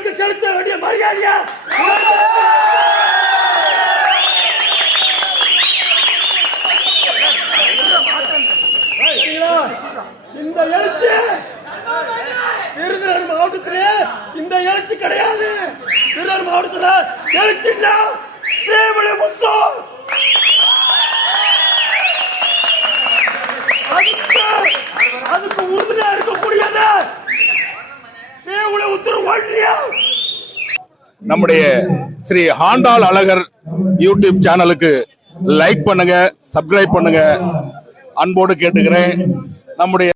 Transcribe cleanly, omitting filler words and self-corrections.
தலைவருக்கு செலுத்த வேண்டிய மரியாதையா இந்த எழுச்சி விருதுநகர் மாவட்டத்திலே இந்த எழுச்சி கிடையாது. விருதுநகர் மாவட்டத்தில் எழுச்சின்னா ஸ்ரீவில்லிபுத்தூர். அதுக்கு உறுதுணையா இருக்கக்கூடியது ஸ்ரீவில்லிபுத்தூர் ஒன்றியம். நம்முடைய ஸ்ரீ ஆண்டாள் அழகர் யூடியூப் சேனலுக்கு லைக் பண்ணுங்க, சப்ஸ்கிரைப் பண்ணுங்க, அன்போடு கேட்டுக்கிறேன். நம்முடைய